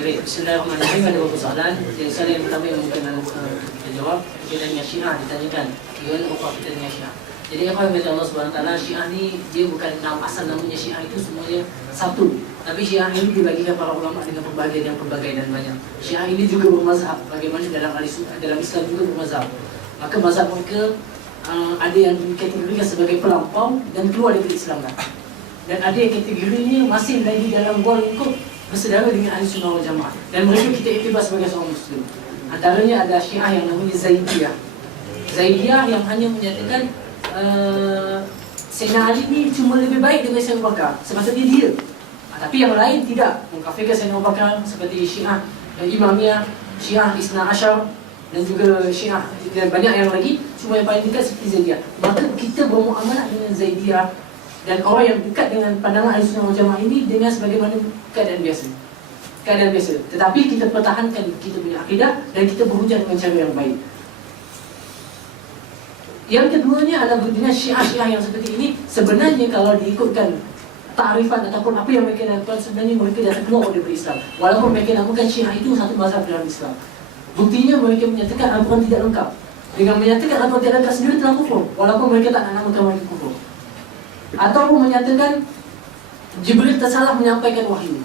Baik, bismillahirrahmanirrahim. Ada beberapa soalan. Jadi soalan yang pertama yang mungkin kita jawab, kita dengan Syiah ditanyakan, gimana upah kita dengan Syiah? Jadi apa yang Allah Subhanahu Wa Taala, Syiah ni dia bukan nama asal namanya Syiah itu semuanya satu. Tapi Syiah ini dibagikan para ulama dengan pelbagai dan banyak. Syiah ini juga bermazhab, bagaimana dalam Islam juga bermazhab. Maka mazhab mereka ada yang dikategorikan sebagai pelampau dan keluar dari Islam kan. Dan ada yang kategorinya masih lagi dalam gol lingkup bersaudara dengan Ahli Sunnah wal Jamaah. Dan mereka kita iktibar sebagai seorang Muslim. Antaranya ada Syiah yang namanya Zaidiyah. Zaidiyah yang hanya menyatakan Sayyidina Ali ni cuma lebih baik daripada Sayyidina Abu Bakar, sepatutnya dia. Tapi yang lain tidak, mengkafirkan Sayyidina Abu Bakar seperti Syiah Imamiyah, Syiah Isna Asyar dan juga Syiah dan banyak yang lagi. Cuma yang paling dekat seperti Zaidiyah. Maka kita bermuamalah dengan Zaidiyah dan orang yang dekat dengan pandangan Ahli Sunnah wal Jamaah ini dengan sebagaimana keadaan biasa. Tetapi kita pertahankan kita punya akidah dan kita berhujah dengan cara yang baik. Yang keduanya adalah dengan Syiah yang seperti ini. Sebenarnya kalau diikutkan ta'rifan ataupun apa yang mereka lakukan, sebenarnya mereka dah keluar dari Islam. Walaupun mereka namakan Syiah itu satu mazhab dalam Islam. Buktinya mereka menyatakan Al-Quran tidak lengkap. Dengan menyatakan Al-Quran tidak lengkap sendiri telah kufur, walaupun mereka tak nak namakan mereka kufur. Ataupun menyatakan Jibril tersalah menyampaikan wahyu.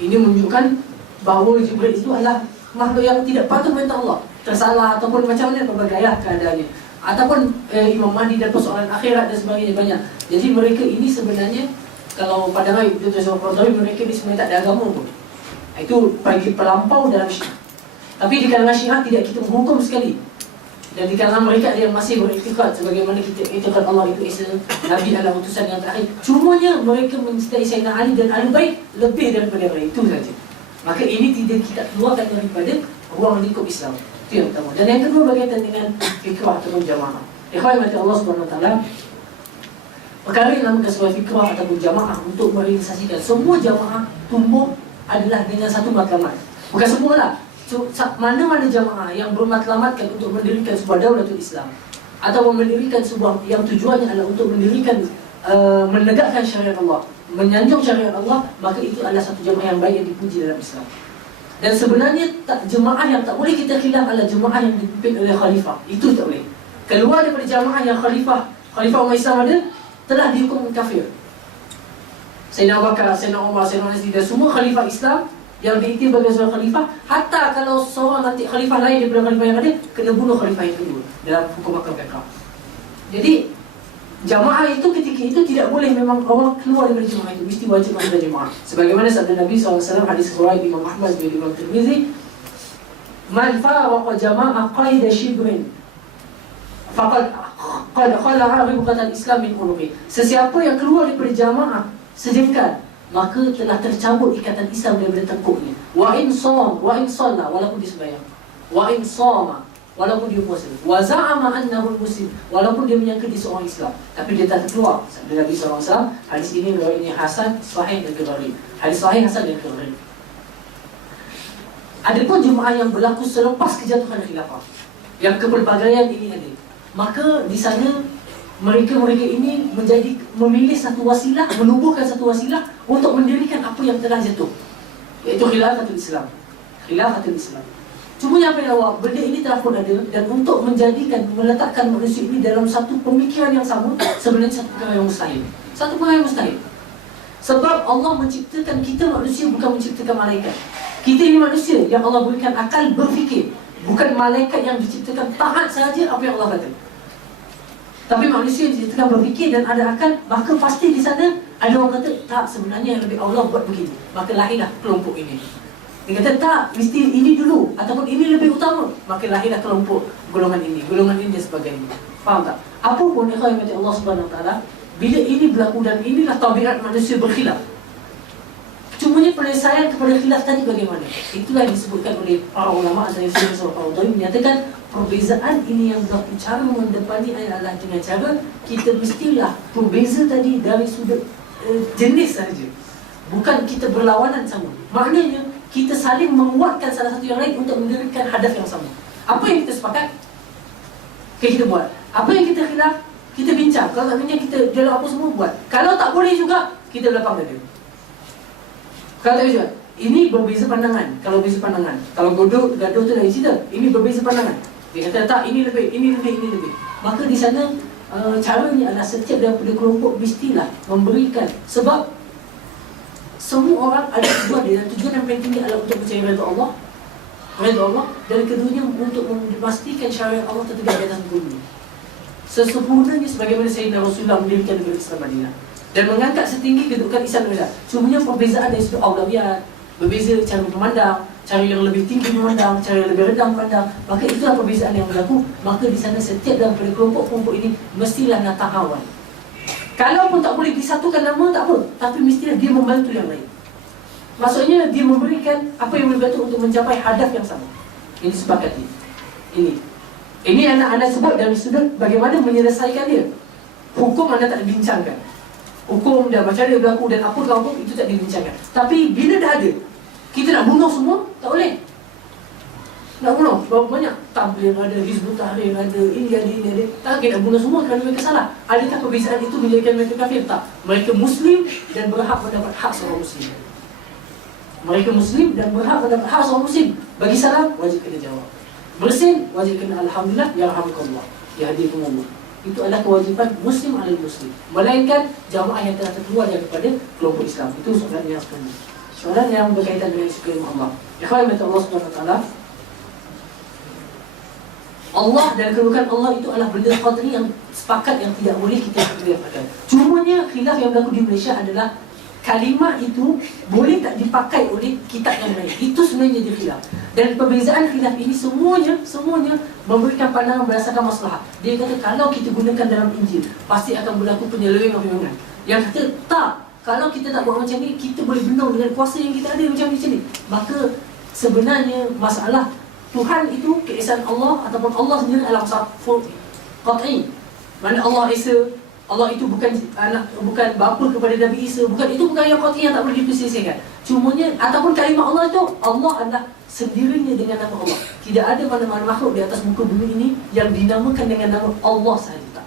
Ini menunjukkan bahawa Jibril itu adalah makhluk yang tidak patut perintah Allah, tersalah ataupun macam mana berbagai keadaannya. Ataupun Imam Mahdi dan persoalan akhirat dan sebagainya banyak. Jadi mereka ini sebenarnya kalau pandangan itu Qurtubi, mereka ni sebenarnya tak ada agama pun. Itu bagi pelampau dalam Syiah. Tapi di kalangan Syiah tidak kita menghukum sekali. Dan di kalangan mereka ada yang masih beriktikad sebagaimana kita iktikad Allah itu Isa, Nabi adalah utusan yang terakhir. Cumanya mereka mencintai Sayyidina Ali dan Ahli Bait lebih daripada mereka, itu saja. Maka ini tidak kita keluarkan daripada ruang lingkup Islam. Itu yang pertama. Dan yang kedua berkaitan dengan fikrah ataupun jamaah. Ikhwan mati Allah Subhanahu Wa Taala, perkara yang namakan sebagai fikrah ataupun jamaah untuk merealisasikan semua jamaah tumbuh adalah dengan satu matlamat. Bukan semua lah. Mana-mana jamaah yang bermatlamatkan untuk mendirikan sebuah daulatul Islam atau mendirikan sebuah yang tujuannya adalah untuk mendirikan menegakkan syariat Allah, menyanjung syariat Allah, maka itu adalah satu jamaah yang baik yang dipuji dalam Islam. Dan sebenarnya jemaah yang tak boleh kita khilaf adalah jemaah yang dipimpin oleh khalifah. Itu tak boleh. Keluar daripada jemaah yang khalifah umat Islam ada, telah dihukum kafir. Sayyidina Abu Bakar, Sayyidina Umar, Sayyidina Ali dan semua khalifah Islam yang diiktir sebagai seorang khalifah, hatta kalau seorang nanti khalifah lain daripada khalifah yang ada, kena bunuh khalifah yang kedua dalam hukum akal fiqh. Jadi jamaah itu ketika itu tidak boleh memang orang keluar dari jemaah itu, mesti wajib masuk jemaah. Sebagaimana sabda Nabi SAW hadis riwayat Imam Ahmad dan Imam Tirmizi, "Man faraqa jama'ah qaida shibrin faqad khala'a ribqatan Islam min unuqi." Sesiapa yang keluar daripada jamaah sejengkal, maka telah tercabut ikatan Islam daripada tengkuknya. Wa in shalla, walaupun dia sembahyang. Wa in shama, walaupun dia puasa. Wa za'ama annahu muslim, walaupun dia menyangka dia seorang Islam, tapi dia tak keluar. Sabda Nabi SAW, hadis ini riwayatnya hasan, sahih dan gharib. Hadis sahih, hasan dan gharib. Adapun jemaah yang berlaku selepas kejatuhan khilafah, yang kepelbagaian ini ada, maka di sana mereka ini memilih satu wasilah, menubuhkan satu wasilah untuk mendirikan apa yang telah jatuh, iaitu khilafatul Islam. Cuma apa yang awak, benda ini telah pun ada, dan untuk meletakkan manusia ini dalam satu pemikiran yang sama, sebenarnya satu perkara yang mustahil. Sebab Allah menciptakan kita manusia, bukan menciptakan malaikat. Kita ini manusia yang Allah berikan akal berfikir, bukan malaikat yang diciptakan taat sahaja apa yang Allah kata. Tapi manusia diciptakan berfikir dan ada akal, maka pasti di sana ada orang kata, tak, sebenarnya yang lebih Allah buat begini. Maka lahirlah kelompok ini. Dia kata, tak, mesti ini dulu, ataupun ini lebih utama. Maka lahirlah kelompok golongan ini dan sebagainya. Faham tak? Apapun ikhwan yang Allah Subhanahu Wa Taala, bila ini berlaku dan inilah tabiat manusia berkhilaf. Cumanya penyelesaian kepada khilaf tadi bagaimana? Itulah yang disebutkan oleh para ulama dari Syekh Al-Qurtubi menyatakan perbezaan ini yang berlaku, cara mendepani adalah dengan cara kita mestilah berbeza tadi dari sudut jenis sahaja, bukan kita berlawanan sama. Maknanya kita saling menguatkan salah satu yang lain untuk mendirikan hadaf yang sama. Apa yang kita sepakat, kita buat. Apa yang kita khilaf, kita bincang. Kalau tak bincang, kita dalam apa semua buat. Kalau tak boleh juga, kita belakang dia. Kalau tak boleh juga, ini berbeza pandangan. Kalau berbeza pandangan, kalau gaduh tu lain cerita. Ini berbeza pandangan. Dia kata tak, ini lebih, ini lebih. Maka di sana caranya adalah setiap daripada kelompok mestilah memberikan. Sebab semua orang ada tujuan dia, dan tujuan yang paling tinggi adalah untuk mencari redha Allah, dan keduanya untuk memastikan syariat Allah tertegak di atas bumi sesempurnanya sebagaimana Sayyidina Rasulullah mendirikan negeri Islam Madinah dan mengangkat setinggi kedudukan Islam Madinah. Cumanya perbezaan dari sudut aulawiyat, berbeza cara memandang, cara yang lebih tinggi memandang, cara yang lebih rendah memandang. Maka itulah perbezaan yang berlaku. Maka di sana setiap daripada kelompok-kelompok ini mestilah nak tahawun. Kalau pun tak boleh disatukan nama, tak apa, tapi mestilah dia membantu yang lain. Maksudnya dia memberikan apa yang membantu untuk mencapai hadaf yang sama. Ini sepakati. Ini anak-anak sebut dari sudut bagaimana menyelesaikan dia. Hukum anda tak dibincangkan. Hukum dan macam dia berlaku dan apa hukum itu tak dibincangkan. Tapi bila dah ada, kita nak bunuh semua, tak boleh. Nak bunuh, berapa banyak tabligh ada, Hizbut Tahrir ada, ini ada. Tak kita nak bunuh semua kerana mereka salah. Adakah perbezaan itu menjadikan mereka kafir? Tak. Mereka Muslim dan berhak mendapat hak seorang Muslim. Mereka Muslim dan berhak mendapat hak seorang Muslim. Bagi salam, wajib kena jawab. Bersin, wajib kena Alhamdulillah, Yarhamukallah, Yahdikumullah. Itu adalah kewajipan Muslim ala Muslim. Melainkan jamaah yang telah terkeluar daripada kelompok Islam. Itu soalan yang sebenarnya. Soalan yang berkaitan dengan sekalian Allah. Ikhwan minta Allah SWT, Allah dan kedudukan Allah itu adalah benda qat'i yang sepakat yang tidak boleh kita khilafkan. Cumanya khilaf yang berlaku di Malaysia adalah kalimah itu boleh tak dipakai oleh kitab yang lain. Itu sebenarnya jadi khilaf. Dan perbezaan khilaf ini semuanya memberikan pandangan berdasarkan masalah. Dia kata kalau kita gunakan dalam Injil, pasti akan berlaku penyelewengan. Yang kata tak, kalau kita tak buat macam ni, kita boleh benung dengan kuasa yang kita ada macam ni. Maka sebenarnya masalah Tuhan itu keesaan Allah ataupun Allah sendiri adalah masalah qat'i. Mana Allah Isa, Allah itu bukan anak, bukan bapa kepada Nabi Isa, itu bukan yang qat'i yang tak boleh diperselisihkan. Cumanya ataupun kalimah Allah itu, Allah adalah sendirinya dengan nama Allah. Tidak ada mana-mana makhluk di atas muka bumi ini yang dinamakan dengan nama Allah sahaja. Tak.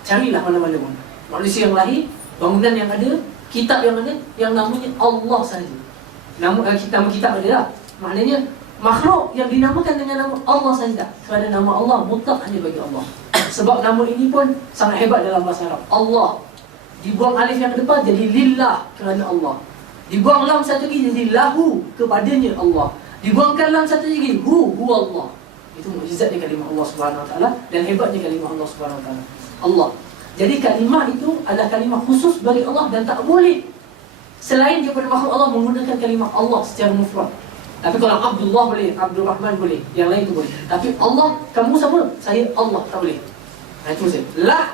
Carilah mana-mana pun. Manusia yang lahir, bangunan yang ada, kitab yang ada, yang namanya Allah sahaja. Nama kitab ada tak? Maknanya makhluk yang dinamakan dengan nama Allah sahaja tak? Kerana nama Allah mutlak hanya bagi Allah. Sebab nama ini pun sangat hebat dalam bahasa Arab. Allah. Dibuang alif yang ke depan jadi lillah kerana Allah. Dibuang lam satu lagi jadi lahu kepadanya Allah. Dibuangkan lam satu lagi hu Allah. Itu mukjizatnya kalimah Allah Subhanahu Wa Taala dan hebatnya kalimah Allah Subhanahu Wa Taala. Allah. Jadi kalimah itu adalah kalimah khusus bagi Allah dan tak boleh selain daripada makhluk Allah menggunakan kalimah Allah secara mufrad. Tapi kalau Abdullah boleh, Abdul Rahman boleh, yang lain tu boleh. Tapi Allah, kamu sama, saya Allah, tak boleh. Itu saja. Lah.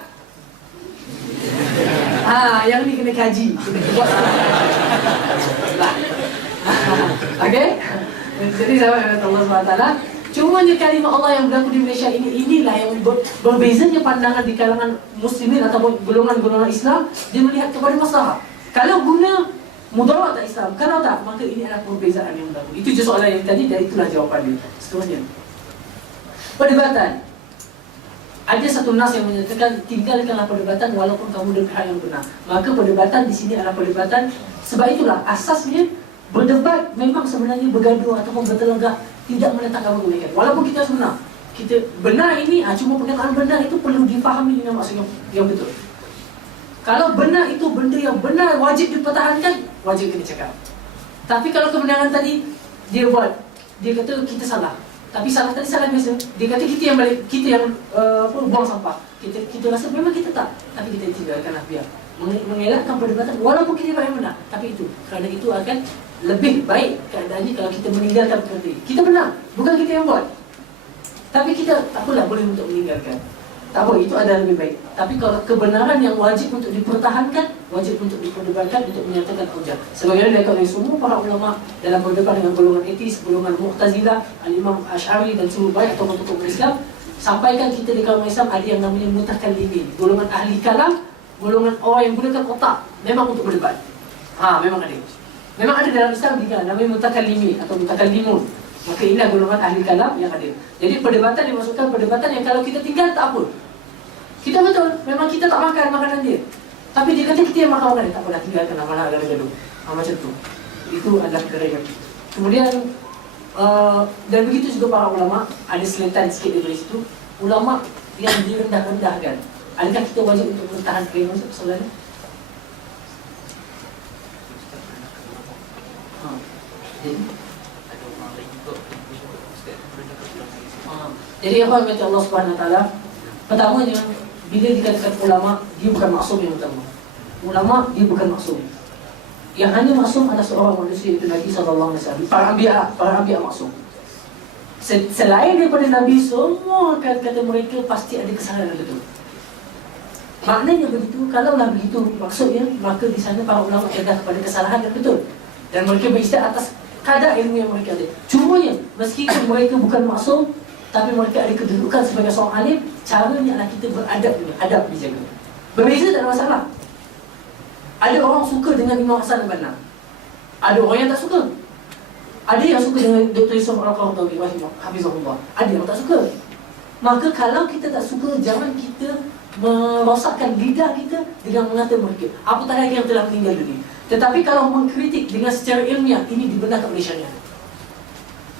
Yang ni kena kaji. Kena buat. Lah. Okey? Jadi sahabat Allah SWT, cumanya kalimah Allah yang berlaku di Malaysia inilah yang berbezanya pandangan di kalangan muslimin ataupun golongan-golongan Islam. Dia melihat kepada masalah. Kalau guna mudarat tak Islam, kalau tak, maka ini adalah perbezaan yang berlaku. Itu je soalan yang tadi dan itulah jawapan dia. Seterusnya, perdebatan. Ada satu nas yang menyatakan tinggalkanlah perdebatan walaupun kamu dari pihak yang benar. Maka perdebatan di sini adalah perdebatan. Sebab itulah asasnya berdebat memang sebenarnya bergaduh ataupun bertelenggah tidak menetapkan kebaikan. Walaupun kita sebenar, kita benar ini, cuma perkataan benar itu perlu difahami dengan maksud yang betul. Kalau benar itu benda yang benar wajib dipertahankan, wajib kena cakap. Tapi kalau kebenaran tadi dia buat, dia kata kita salah. Tapi salah tadi salah biasa. Dia kata kita yang buang sampah. Kita rasa memang kita tak, tapi kita tinggalkanlah biar. Mengelakkan perdebatan walaupun kita yang benar. Tapi itu kerana itu akan lebih baik keadaannya kalau kita meninggalkan perkara ini. Kita benar, bukan kita yang buat. Tapi kita tak apalah boleh untuk meninggalkan. Tak apa, itu adalah lebih baik. Tapi kalau kebenaran yang wajib untuk dipertahankan, wajib untuk diperdebatkan, untuk menyatakan hujah. Sebagaimana dilakukan oleh semua para ulama dalam berdebat dengan golongan etis, golongan Mu'tazilah, Al-Imam Asy'ari dan seluruh banyak tokoh-tokoh Islam. Sampaikan kita di kalangan Islam ada yang namanya mutakallimin, golongan ahli kalam, golongan orang yang gunakan otak memang untuk berdebat. Memang ada. Memang ada dalam Islam juga namanya mutakallimin atau mutakallimun. Maka inilah golongan ahli kalam yang ada. Jadi perdebatan dimasukkan perdebatan yang kalau kita tinggal tak apa. Kita betul, memang kita tak makan makanan dia. Tapi dia kata kita yang makan makanan dia, tak apa dah tinggalkan, malah ada gaduh. Macam tu. Itu adalah perkara yang. Kemudian dan begitu juga para ulama, ada seletan sikit dari situ, ulama yang direndah-rendahkan. Adakah kita wajib untuk bertahan kelima sebenarnya? Jadi apa yang kata Allah Subhanahu Wa Taala? Pertamanya, bila dikatakan ulama, dia bukan maksum yang utama. Ulama dia bukan maksum. Yang hanya maksum adalah seorang manusia, itu Nabi Sallallahu Alaihi Wasallam. Para anbiya maksum. Selain daripada Nabi, semua kata mereka pasti ada kesalahan betul. Maknanya begitu, kalaulah begitu maksudnya, maka di sana para ulama cegah kepada kesalahan yang betul. Dan mereka beristihad atas kadar ilmu yang mereka ada. Cumanya, meskipun mereka bukan maksum, tapi mereka ada kedudukan sebagai seorang alim, caranya adalah kita beradab ni, adab dijaga. Berbeza tak ada masalah. Ada orang suka dengan Imam Hasan al-Banna. Ada orang yang tak suka. Ada yang suka dengan Dr. Yusuf Al-Qaradawi Hafizahullah. Ada yang tak suka. Maka kalau kita tak suka, jangan kita merosakkan lidah kita dengan mengata mereka, apatah lagi yang telah meninggal dunia. Tetapi kalau mengkritik dengan secara ilmiah, ini dibenarkan oleh syariat.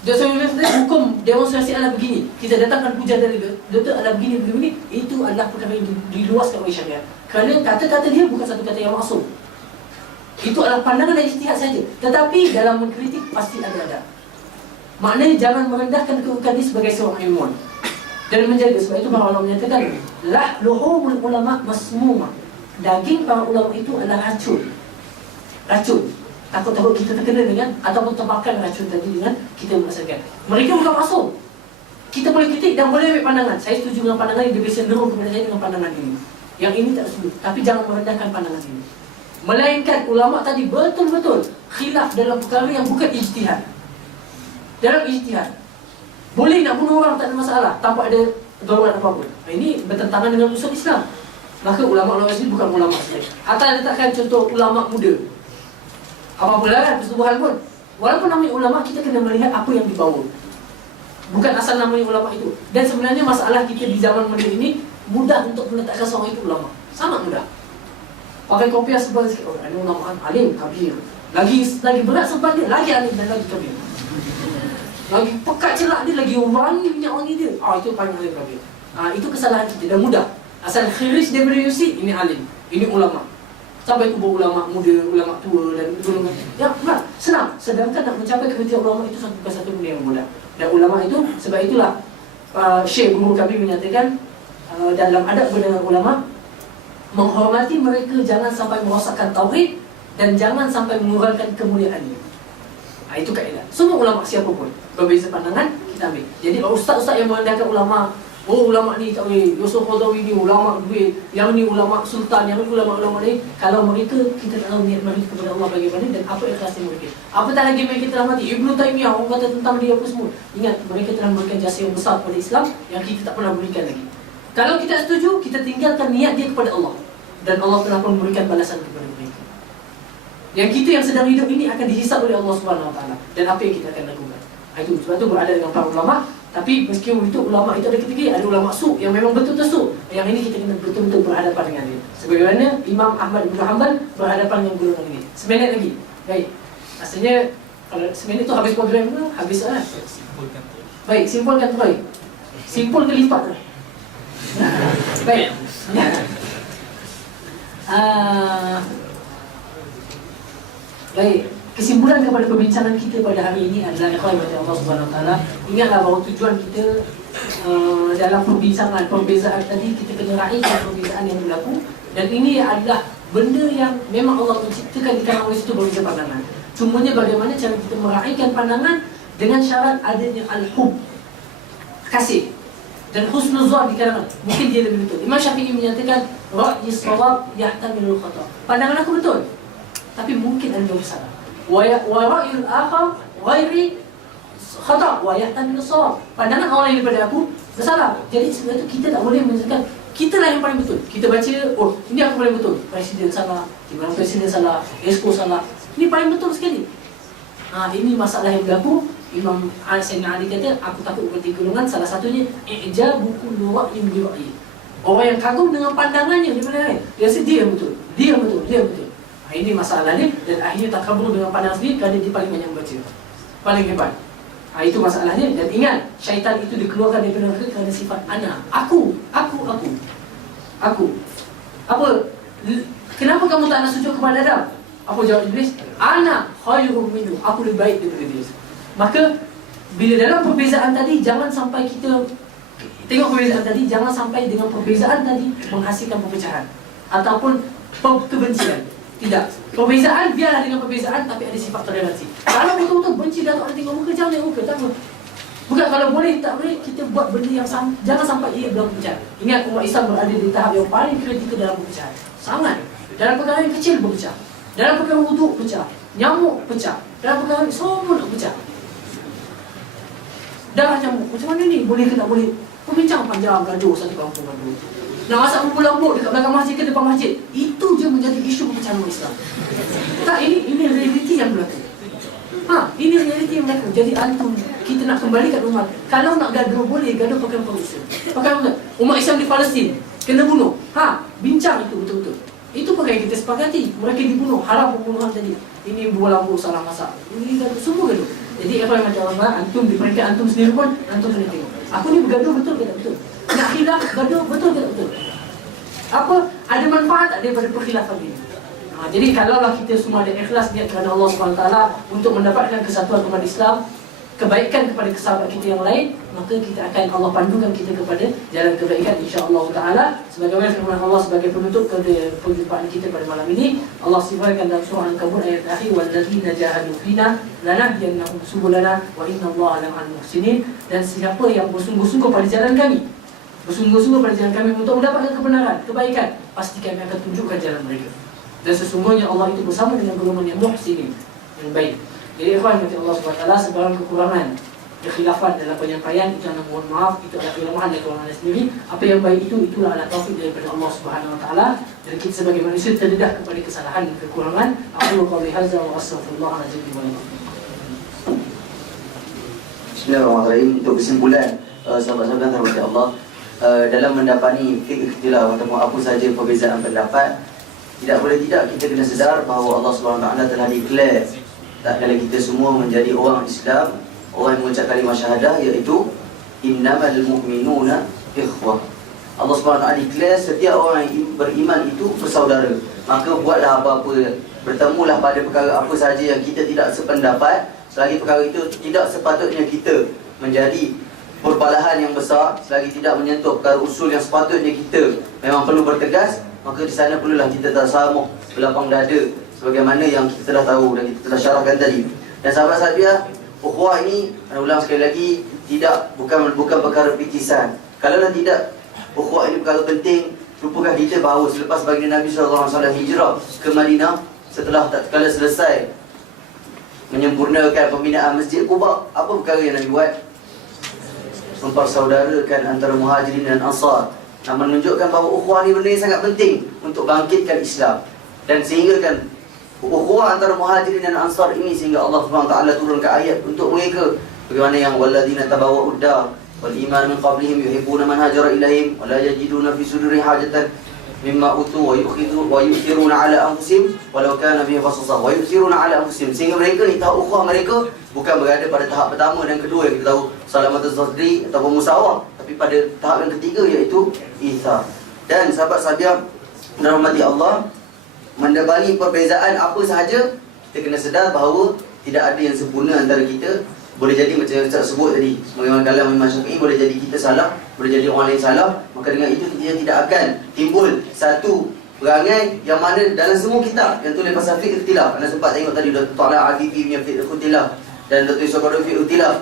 Dr. hukum demonstrasi adalah begini, kita datangkan hujah dari doktor adalah begini, itu adalah perkara yang diluaskan oleh syariat. Kerana kata-kata dia bukan satu kata yang maksum. Itu adalah pandangan dan ijtihad saja. Tetapi dalam mengkritik pasti ada. Maknanya jangan merendahkan kedudukan dia sebagai seorang ilmuwan dan menjaga. Sebab itu para ulama menyatakan luhumul ulama masmumah. Daging para ulama itu adalah racun. Takut-takut kita terkena dengan ataupun termakan racun tadi dengan kita merasakan. Mereka bukan masuk. Kita boleh kritik dan boleh ambil pandangan. Saya setuju dengan pandangan ini, dia boleh cenderung kepada saya dengan pandangan ini. Yang ini tak setuju. Tapi jangan merendahkan pandangan ini. Melainkan ulama tadi betul-betul khilaf dalam perkara yang bukan ijtihad. Dalam ijtihad boleh nak bunuh orang tak ada masalah tanpa ada darurat apa-apa. Ini bertentangan dengan usul Islam. Maka ulama-ulama ini bukan ulama saja. Hatta letakkan contoh ulama muda. Apa pula kan persetubuhan pun. Walaupun namanya ulama, kita kena melihat apa yang dibawa. Bukan asal namanya ulama itu. Dan sebenarnya masalah kita di zaman moden ini mudah untuk meletakkan seorang itu ulama. Sangat mudah. Pakai kopiah sebab sikit, oh, ada ulama alim, kabir. Lagi berat sebab dia, lagi alim dan lagi kabir. Lagi pekat celak dia, lagi wangi minyak wangi dia. Itu paling alim kabir. Itu kesalahan kita dan mudah. Asal khiris daripada UC, ini alim, ini ulama. Sampai itu ulama muda, ulama tua dan golongan. Ya, benar, senang. Sedangkan nak mencapai kriteria ulama itu bukan satu benda yang mudah. Dan ulama itu, sebab itulah Syekh guru kami menyatakan dalam adab dengan ulama, menghormati mereka jangan sampai merosakkan tauhid dan jangan sampai mengurangkan kemuliaannya. Itu kaedah. Semua ulama siapa pun berbeza pandangan, kita ambil. Jadi ustaz-ustaz yang merendahkan ulama, ulama ni tak boleh, Yusuf Qaradawi ni ulama duit, yang ni ulama sultan, yang ni ulama-ulama ni, kalau mereka kita tak tahu niat mereka kepada Allah bagaimana dan apa ikhlasnya mereka. Apatah lagi mereka telah mati. Ibnu Taimiyah orang kata tentang dia apa semua. Ingat, mereka telah memberikan jasa yang besar kepada Islam yang kita tak pernah berikan lagi. Kalau kita setuju, kita tinggalkan niat dia kepada Allah dan Allah telah pun memberikan balasan kepada mereka. Yang kita yang sedang hidup ini akan dihisab oleh Allah Subhanahu Wa Taala dan apa yang kita akan lakukan. Itu sebab itu berada dengan para ulama. Tapi meskipun itu ulama itu ada ketiga, ada ulama su yang memang betul-betul su. Yang ini kita kena betul-betul berhadapan dengan dia. Sebagaimana Imam Ahmad bin Hanbal berhadapan dengan golongan ini. Seminit lagi. Baik. Asalnya kalau seminit tu habis program ke? Habis lah. Simpulkan. Baik, simpulkan baik. Simpul ke lipat lah. Baik. Baik. Kesimpulan kepada perbincangan kita pada hari ini adalah ikhwan Allah Subhanahu Wa Taala. Ingatlah bahawa tujuan kita dalam perbincangan perbezaan tadi, kita kena raihkan perbezaan yang berlaku, dan ini adalah benda yang memang Allah menciptakan di kalangan manusia itu berbeza pandangan. Cumanya bagaimana cara kita meraihkan pandangan dengan syarat adanya al-hub, kasih, dan husnuzan di kalangan. Mungkin dia lebih betul. Imam Syafi'i menyatakan ra'yi shawab yahtamilul khata. Pandangan aku betul, tapi mungkin ada yang salah. Wa ra'yul akhar ghairi khata wa yahtamil shawab. Pandangan orang lain daripada aku bersalah. Jadi sebab itu kita tak boleh menyatakan kita lah yang paling betul. Kita baca, oh ini aku paling betul. Presiden salah, Timbalan Presiden salah, Esko salah. Ini paling betul sekali. Ini masalah yang berlaku. Imam Sayyidina Ali kata, aku takut berarti golongan. Salah satunya i'jabu kullu ra'yin bi ra'yi. Orang yang kagum dengan pandangannya daripada lain. Dia rasa dia betul. Dia betul. Ini masalahnya, dan akhirnya takabur dengan pandang sendiri kerana dia paling banyak membaca, paling hebat. Itu masalahnya. Dan ingat, syaitan itu dikeluarkan daripada neraka kerana sifat ana, aku. Apa? Kenapa kamu tak nak sujud kepada Adam? Apa jawab Iblis? Ana khairum minhu, aku lebih baik daripada dia. Maka bila dalam perbezaan tadi, jangan sampai kita tengok perbezaan tadi, jangan sampai dengan perbezaan tadi menghasilkan perpecahan ataupun kebencian. Tidak. Perbezaan biarlah dengan perbezaan, tapi ada sifat toleransi. Kalau betul-betul benci dan orang tengok muka, jangan tengok muka, tak apa. Bukan kalau boleh, tak boleh, kita buat benda yang sama. Jangan sampai ia dalam perpecahan. Ingat, umat Islam berada di tahap yang paling kritikal dalam perpecahan. Sangat. Dalam perkara yang kecil berpecah. Dalam perkara wuduk pecah. Nyamuk pecah. Dalam perkara semua nak pecah. Darah nyamuk, macam mana ni? Boleh ke tak boleh? Pembincang panjang, gaduh, satu kampung gaduh. Nak masak bumbu lambuk dekat belakang masjid ke depan masjid, itu je menjadi isu perpecahan umat Islam. Tak, ini realiti yang berlaku. Ini realiti yang berlaku. Jadi antum, kita nak kembalikan umat. Kalau nak gaduh, boleh gaduh pakai perusah. Pakai umat Islam di Palestin kena bunuh. Bincang itu betul-betul. Itu pakai kita sepakati. Mereka dibunuh, haram pembunuhan tadi. Ini bumbu lambuk salah masak. Ini gaduh, semua gaduh. Jadi apa yang macam Allah, antum di peringkat antum sendiri pun antum kena tengok. Aku ni bergaduh betul ke tak betul? Nak khilaf gaduh betul ke tak betul? Apa? Ada manfaat tak daripada perkhilafan ini? Jadi kalaulah kita semua ada ikhlas niat kerana Allah SWT untuk mendapatkan kesatuan umat Islam, kebaikan kepada sahabat kita yang lain, maka kita akan Allah pandukan kita kepada jalan kebaikan insya-Allah taala. Sebagaimana firman Allah sebagai penutup kepada perjumpaan kita pada malam ini, Allah sifatkan dalam surah Al-Ankabut ayat akhir, walladzina jahadu fina lanahdiyannahum subulana wa innallaha la'al muhsinin. Dan siapa yang bersungguh-sungguh pada jalan kami, bersungguh-sungguh pada jalan kami untuk mendapatkan kebenaran, kebaikan, pasti kami akan tunjukkan jalan mereka. Dan sesungguhnya Allah itu bersama dengan golongan yang muhsinin, yang baik. Jadi ikhwan mati Allah SWT, sebarang kekurangan kekhilafan dalam penyampaian itu anda mohon maaf, itu adalah kelemahan dari golongan sendiri. Apa yang baik itu, itulah adalah taufik daripada Allah SWT. Dan kita sebagai manusia terdedah kepada kesalahan dan kekurangan. Aku qawli hadza wa astaghfirullahaladzim wa lakum. Bismillahirrahmanirrahim. Untuk kesimpulan, sahabat-sahabat yang terhormat Allah, dalam mendapati fiqh ikhtilaf ataupun apa saja perbezaan pendapat, tidak boleh tidak kita kena sedar bahawa Allah SWT telah declare tak kala kita semua menjadi orang Islam, orang yang mengucap kalimah syahadah, iaitu innamal mu'minuna ikhwah. Allah SWT declare setiap orang yang beriman itu bersaudara. Maka buatlah apa-apa, bertemulah pada perkara apa sahaja yang kita tidak sependapat, selagi perkara itu tidak sepatutnya kita menjadi perbalahan yang besar, selagi tidak menyentuh perkara usul yang sepatutnya kita memang perlu bertegas, maka di sana perlulah kita tersamuh, berlapang dada, sebagaimana yang kita telah tahu dan kita telah syarahkan tadi. Dan sahabat-sahabat, ukhuwah ini, saya ulang sekali lagi, bukan perkara pitisan. Kalaulah tidak, ukhuwah ini perkara penting. Lupakah kita bahawa selepas baginda Nabi SAW hijrah ke Madinah, setelah tak kala selesai menyempurnakan pembinaan Masjid Quba, apa perkara yang Nabi buat? Mempersaudarakan antara Muhajirin dan Ansar, dan menunjukkan bahawa ukhuwah ini benda yang sangat penting untuk bangkitkan Islam. Dan sehingga kan ukhuwah antara Muhajirin dan Ansar ini, sehingga Allah SWT turunkan ayat untuk mereka, bagaimana yang walladzina tabawwa'ud dar wal iman min qablihim yuhibbuna man hajara ilaihim wa la yajiduna fi sudurihim hajatan mimma utu wa yu'thiruna ala anfusihim walau kana bihim khasasah wa yu'thiruna ala anfusihim. Sehingga mereka ni tahu ukhuwah mereka bukan berada pada tahap pertama dan kedua yang kita tahu salamatuz zadri ataupun musawah, tapi pada tahap yang ketiga, iaitu ithar. Dan sahabat-sahabat dirahmati Allah, mendapati perbezaan apa sahaja, kita kena sedar bahawa tidak ada yang sempurna antara kita. Boleh jadi macam yang Ustaz sebut tadi, bagaimana kalam Imam Syafi'i, boleh jadi kita salah, boleh jadi orang lain salah. Maka dengan itu kita tidak akan timbul satu perangai yang mana dalam semua kitab yang tulis pasal fiqh ikhtilaf. Anda sempat tengok tadi Dr. Talha Afifi punya fiqh ikhtilaf dan Dr. Yusuf Qadri fiqh ikhtilaf,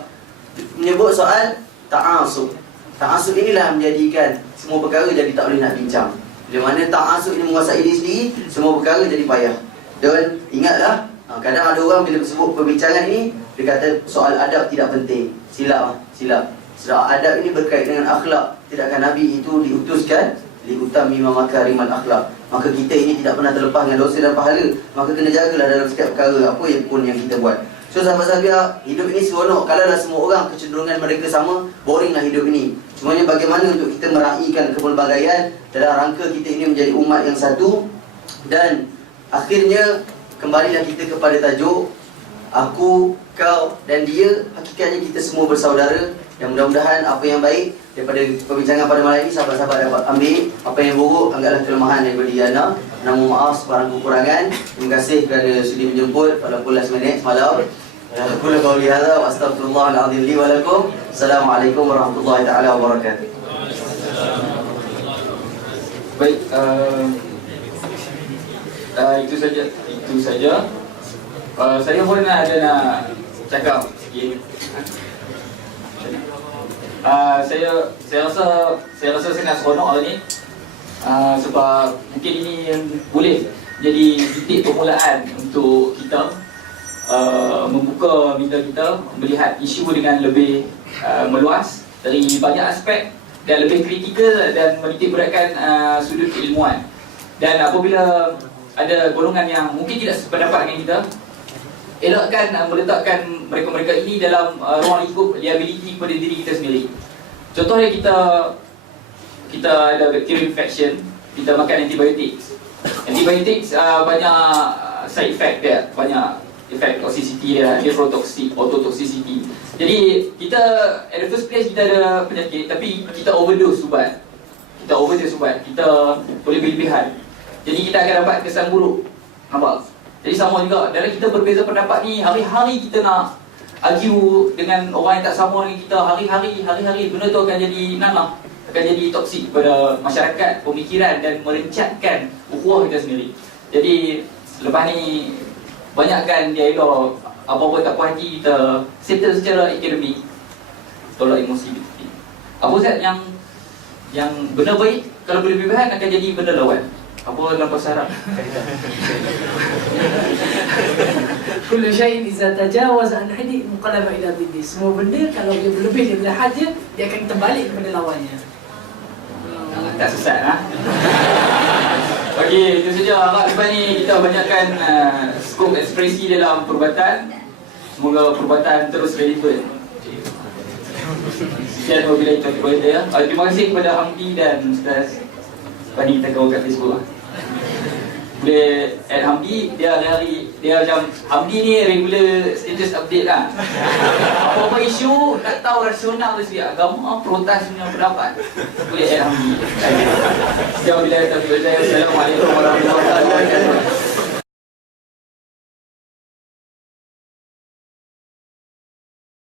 menyebut soal ta'asub. Ta'asub inilah menjadikan semua perkara jadi tak boleh nak bincang. Bila mana ta'asub ini menguasai diri sendiri, semua perkara jadi payah. Dan ingatlah, kadang ada orang bila sebut perbincangan ini, dia kata soal adab tidak penting. Silap. Sebab adab ini berkait dengan akhlak. Tidakkah Nabi itu diutuskan liutamima makarimal akhlak? Maka kita ini tidak pernah terlepas dengan dosa dan pahala. Maka kena jagalah dalam setiap perkara apa yang pun yang kita buat. So sahabat-sahabat, hidup ini seronok. Kalaulah semua orang kecenderungan mereka sama, boringlah hidup ini. Semuanya bagaimana untuk kita meraihkan kepelbagaian dalam rangka kita ini menjadi umat yang satu. Dan akhirnya kembalilah kita kepada tajuk aku, kau dan dia. Hakikatnya kita semua bersaudara. Dan mudah-mudahan apa yang baik daripada perbincangan pada malam ini sahabat-sahabat dapat ambil. Apa yang buruk anggaplah kelemahan daripada Yana. Namun maaf sebarang kekurangan. Terima kasih kerana sudi menjemput pada pukul 11 minit malam. Aku qauli hadza wa astaghfirullahalazim li wa lakum. Assalamualaikum warahmatullahi taala wabarakatuh. Baik, itu saja. Saya pun ada nak cakap sikit. Saya rasa sangat seronok hari ni. Sebab mungkin ini yang boleh jadi titik permulaan untuk kita membuka minda kita melihat isu dengan lebih meluas dari banyak aspek dan lebih kritikal dan menitik beratkan sudut keilmuan. Dan apabila ada golongan yang mungkin tidak sependapat dengan kita, elakkan meletakkan mereka-mereka ini dalam ruang lingkup liability kepada diri kita sendiri. Contohnya kita ada bacterial infection, kita makan antibiotik. Antibiotik banyak side effect dia, banyak efek toxicity dia, nephrotoxic, ototoxicity. Jadi kita at the first place kita ada penyakit tapi kita overdose ubat. Kita boleh berlebihan. Jadi kita akan dapat kesan buruk. Nampak? Jadi sama juga dalam kita berbeza pendapat ni, hari-hari kita nak argue dengan orang yang tak sama dengan kita, hari-hari benda tu akan jadi nanah, akan jadi toksik kepada masyarakat, pemikiran dan merencatkan ukhuwah kita sendiri. Jadi lepas ni banyakkan dialog, apa-apa tak puas hati kita settle secara akademik, tolak emosi kita. Apa Ustaz yang benda baik kalau berlebihan akan jadi benda lawan? Apa dalam bahasa Arab? Kullu syai'in idza tajawaza an haddi muqallaba ila biddi. Semua benda kalau dia berlebih daripada had dia akan terbalik kepada lawannya. Tak sesat ha? Okey, itu saja. Harap lepas ni kita banyakkan skop ekspresi dalam perubatan. Semoga perubatan terus relevan. Sekian wabillahi taufiq wal hidayah. Terima kasih kepada Hamdi dan Ustaz. Lepas ni kita kawan kat Facebook lah. Boleh add Hamdi, dia macam Hamdi ni regular status update lah. Apa-apa isu nak tahu rasional tu sikit, agama, protas punya pendapat, boleh add Hamdi. Sekian wabillahi taufiq wal hidayah. Assalamualaikum warahmatullahi wabarakatuh.